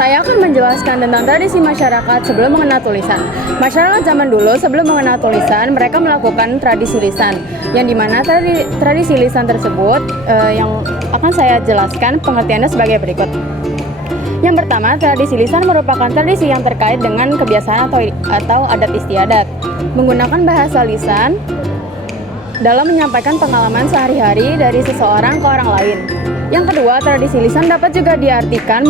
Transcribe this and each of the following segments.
Saya akan menjelaskan tentang tradisi masyarakat sebelum mengenal tulisan. Masyarakat zaman dulu sebelum mengenal tulisan, mereka melakukan tradisi lisan, yang dimana tradisi lisan tersebut yang akan saya jelaskan pengertiannya sebagai berikut. Yang pertama, tradisi lisan merupakan tradisi yang terkait dengan kebiasaan atau adat istiadat. Menggunakan bahasa lisan dalam menyampaikan pengalaman sehari-hari dari seseorang ke orang lain. Yang kedua, tradisi lisan dapat juga diartikan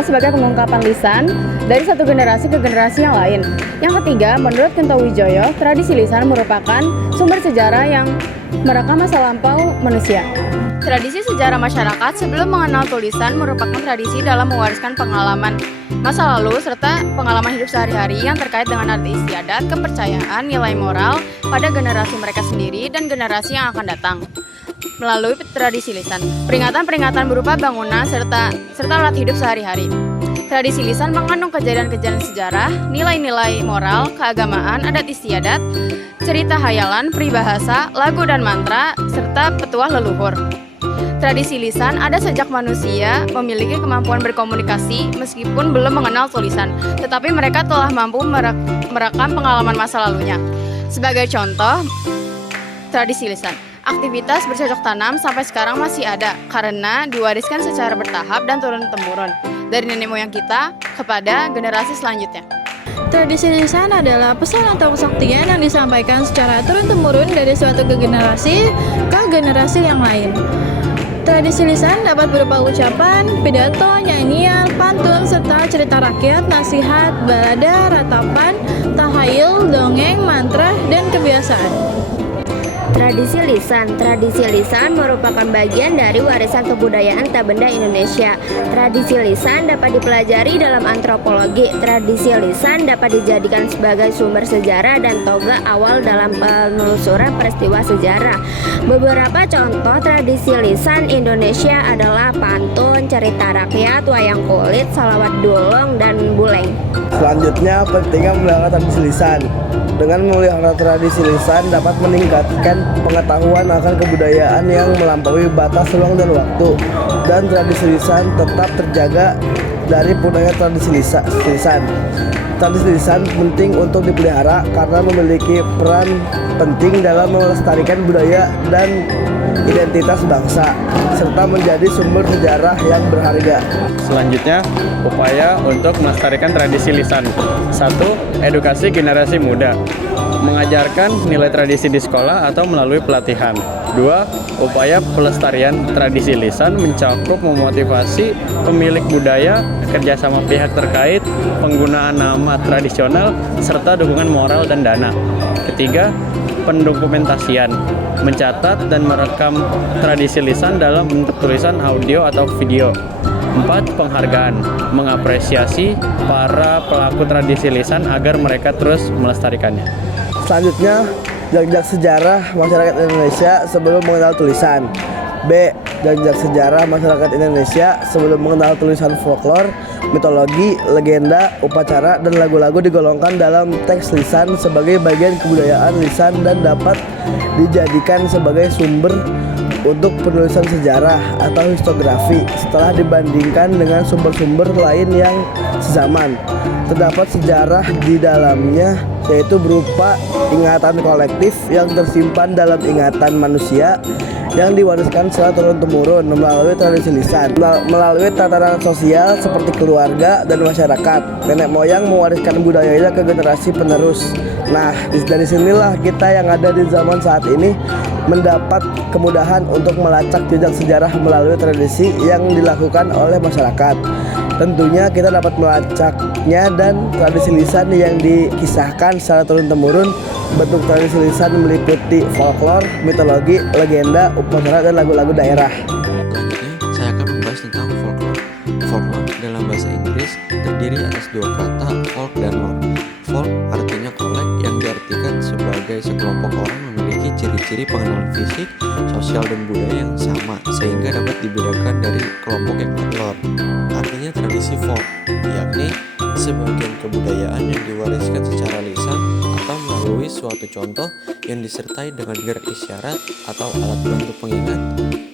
sebagai pengungkapan lisan dari satu generasi ke generasi yang lain. Yang ketiga, menurut Kunto Wijoyo, tradisi lisan merupakan sumber sejarah yang merekam masa lampau manusia. Tradisi sejarah masyarakat sebelum mengenal tulisan merupakan tradisi dalam mewariskan pengalaman masa lalu serta pengalaman hidup sehari-hari yang terkait dengan adat istiadat, kepercayaan, nilai moral pada generasi mereka sendiri dan generasi yang akan datang. Melalui tradisi lisan, peringatan-peringatan berupa bangunan serta alat hidup sehari-hari. Tradisi lisan mengandung kejadian-kejadian sejarah, nilai-nilai moral, keagamaan, adat istiadat, cerita hayalan, peribahasa, lagu dan mantra, serta petuah leluhur. Tradisi lisan ada sejak manusia memiliki kemampuan berkomunikasi meskipun belum mengenal tulisan, tetapi mereka telah mampu merekam pengalaman masa lalunya. Sebagai contoh, tradisi lisan. Aktivitas bercocok tanam sampai sekarang masih ada karena diwariskan secara bertahap dan turun-temurun dari nenek moyang kita kepada generasi selanjutnya. Tradisi lisan adalah pesan atau kesaktian yang disampaikan secara turun-temurun dari suatu generasi ke generasi yang lain. Tradisi lisan dapat berupa ucapan, pidato, nyanyian, pantun, serta cerita rakyat, nasihat, balada, ratapan, tahayul, dongeng, mantra, dan kebiasaan. Tradisi lisan merupakan bagian dari warisan kebudayaan tak benda Indonesia. Tradisi lisan dapat dipelajari dalam antropologi. Tradisi lisan dapat dijadikan sebagai sumber sejarah dan tonggak awal dalam penelusuran peristiwa sejarah. Beberapa contoh tradisi lisan Indonesia adalah pantun, cerita rakyat, wayang kulit, salawat dulung, dan buleng. Selanjutnya, pentingnya memelihara tradisi lisan. Dengan memelihara tradisi lisan dapat meningkatkan pengetahuan akan kebudayaan yang melampaui batas ruang dan waktu, dan tradisi lisan tetap terjaga dari punahnya tradisi lisan. Tradisi lisan penting untuk dipelihara karena memiliki peran penting dalam melestarikan budaya dan identitas bangsa, serta menjadi sumber sejarah yang berharga. Selanjutnya, upaya untuk melestarikan tradisi lisan. 1. Edukasi generasi muda. Mengajarkan nilai tradisi di sekolah atau melalui pelatihan. 2. Upaya pelestarian tradisi lisan mencakup memotivasi pemilik budaya, kerjasama pihak terkait, penggunaan nama tradisional, serta dukungan moral dan dana. Ketiga, pendokumentasian, mencatat dan merekam tradisi lisan dalam bentuk tulisan, audio, atau video. 4. Penghargaan, mengapresiasi para pelaku tradisi lisan agar mereka terus melestarikannya. Selanjutnya, jejak sejarah masyarakat Indonesia sebelum mengenal tulisan. B. Jejak sejarah masyarakat Indonesia sebelum mengenal tulisan folklor, mitologi, legenda, upacara, dan lagu-lagu digolongkan dalam teks lisan sebagai bagian kebudayaan lisan dan dapat dijadikan sebagai sumber untuk penulisan sejarah atau historiografi setelah dibandingkan dengan sumber-sumber lain yang sezaman. Terdapat sejarah di dalamnya, yaitu berupa ingatan kolektif yang tersimpan dalam ingatan manusia yang diwariskan secara turun-temurun melalui tradisi lisan, melalui tatanan sosial seperti keluarga dan masyarakat. Nenek moyang mewariskan budayanya ke generasi penerus. Nah, dari sinilah kita yang ada di zaman saat ini mendapat kemudahan untuk melacak jejak sejarah melalui tradisi yang dilakukan oleh masyarakat. Tentunya kita dapat melacaknya, dan tradisi lisan yang dikisahkan secara turun-temurun. Bentuk tradisi lisan meliputi folklor, mitologi, legenda, upacara, dan lagu-lagu daerah. Selanjutnya, saya akan membahas tentang folklore. Folklore dalam bahasa Inggris terdiri atas dua kata, folk dan lore. Folk artinya kolek, yang diartikan sebagai sekelompok orang memiliki ciri-ciri pengenalan fisik, sosial, dan budaya yang sama, sehingga dapat dibedakan dari kelompok yang lore. Artinya tradisi folk, yakni sebagian kebudayaan yang diwariskan secara lisan atau melalui suatu contoh yang disertai dengan gerak isyarat atau alat bantu pengingat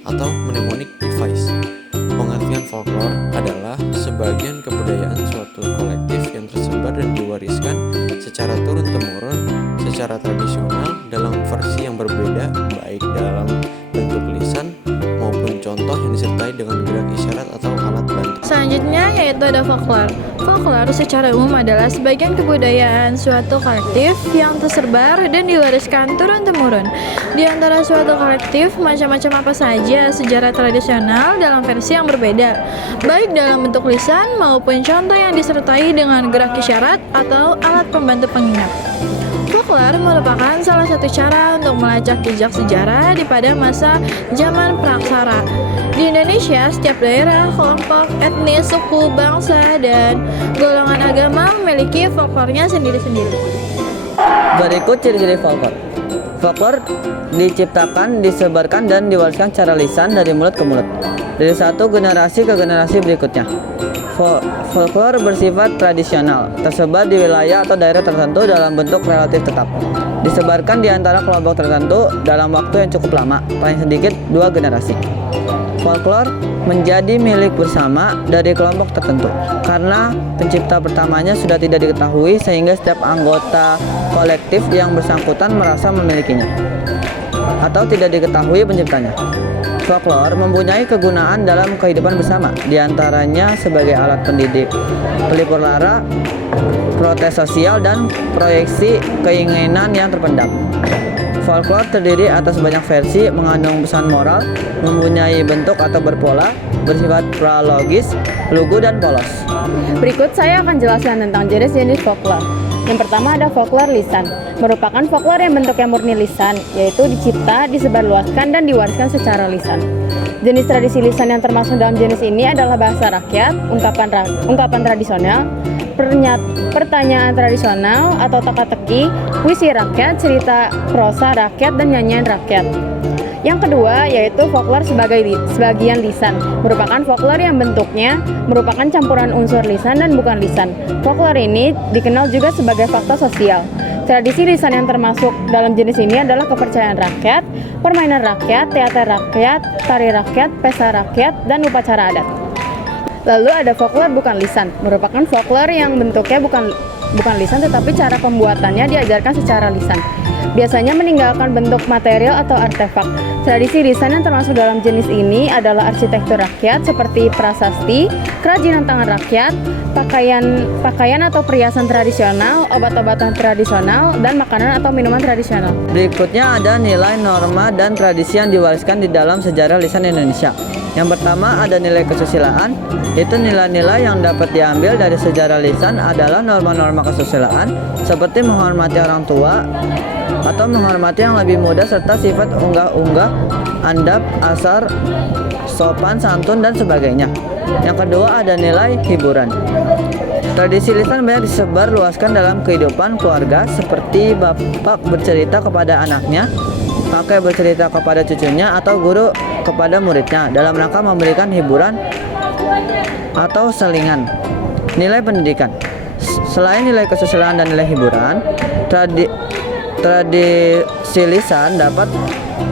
atau mnemonic device. Pengertian folklore adalah bagian kebudayaan suatu kolektif yang tersebar dan diwariskan secara turun-temurun, secara tradisional dalam versi yang berbeda, baik dalam bentuk lisan maupun contoh yang disertai dengan gerak isyarat atau alat bantu. Selanjutnya yaitu ada folklore. Folklore secara umum adalah sebagian kebudayaan suatu kolektif yang tersebar dan diwariskan turun-temurun. Di antara suatu kolektif, macam-macam apa saja sejarah tradisional dalam versi yang berbeda, baik dalam bentuk lisan maupun contoh yang disertai dengan gerak isyarat atau alat pembantu pengingat. Folklore merupakan salah satu cara untuk melacak jejak sejarah di pada masa zaman praksara. Di Indonesia, setiap daerah, kelompok, etnis, suku, bangsa, dan golongan agama memiliki folklornya sendiri-sendiri. Berikut ciri-ciri folklore. Folklore diciptakan, disebarkan, dan diwariskan secara lisan dari mulut ke mulut, dari satu generasi ke generasi berikutnya. Folklore bersifat tradisional, tersebar di wilayah atau daerah tertentu dalam bentuk relatif tetap. Disebarkan di antara kelompok tertentu dalam waktu yang cukup lama, paling sedikit 2 generasi. Folklore menjadi milik bersama dari kelompok tertentu karena pencipta pertamanya sudah tidak diketahui, sehingga setiap anggota kolektif yang bersangkutan merasa memilikinya atau tidak diketahui penciptanya. Folklore mempunyai kegunaan dalam kehidupan bersama, diantaranya sebagai alat pendidik, pelipur lara, protes sosial, dan proyeksi keinginan yang terpendam. Folklore terdiri atas banyak versi, mengandung pesan moral, mempunyai bentuk atau berpola, bersifat pralogis, lugu, dan polos. Berikut saya akan jelaskan tentang jenis-jenis folklore. Yang pertama ada folklore lisan, merupakan folklore yang bentuknya murni lisan, yaitu dicipta, disebarluaskan, dan diwariskan secara lisan. Jenis tradisi lisan yang termasuk dalam jenis ini adalah bahasa rakyat, ungkapan tradisional, pertanyaan tradisional atau teka-teki, puisi rakyat, cerita prosa rakyat, dan nyanyian rakyat. Yang kedua yaitu folklore sebagian lisan, merupakan folklore yang bentuknya merupakan campuran unsur lisan dan bukan lisan. Folklore ini dikenal juga sebagai fakta sosial. Tradisi lisan yang termasuk dalam jenis ini adalah kepercayaan rakyat, permainan rakyat, teater rakyat, tari rakyat, pesta rakyat, dan upacara adat. Lalu ada folklore bukan lisan, merupakan folklore yang bentuknya bukan lisan tetapi cara pembuatannya diajarkan secara lisan. Biasanya meninggalkan bentuk material atau artefak. Tradisi lisan yang termasuk dalam jenis ini adalah arsitektur rakyat seperti prasasti, kerajinan tangan rakyat, pakaian atau perhiasan tradisional, obat-obatan tradisional, dan makanan atau minuman tradisional. Berikutnya ada nilai, norma, dan tradisi yang diwariskan di dalam sejarah lisan Indonesia. Yang pertama ada nilai kesusilaan, itu nilai-nilai yang dapat diambil dari sejarah lisan adalah norma-norma kesusilaan seperti menghormati orang tua atau menghormati yang lebih muda serta sifat unggah-ungguh, andap, asar, sopan, santun, dan sebagainya. Yang kedua ada nilai hiburan. Tradisi lisan banyak disebar luaskan dalam kehidupan keluarga seperti bapak bercerita kepada anaknya, kakek bercerita kepada cucunya, atau guru kepada muridnya dalam rangka memberikan hiburan atau selingan. Nilai pendidikan. Selain nilai kesusilaan dan nilai hiburan, tradisi lisan dapat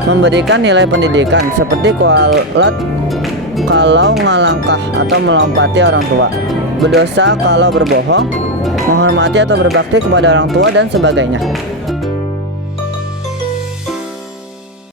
memberikan nilai pendidikan seperti kualat kalau ngalangkah atau melompati orang tua, berdosa kalau berbohong, menghormati atau berbakti kepada orang tua, dan sebagainya.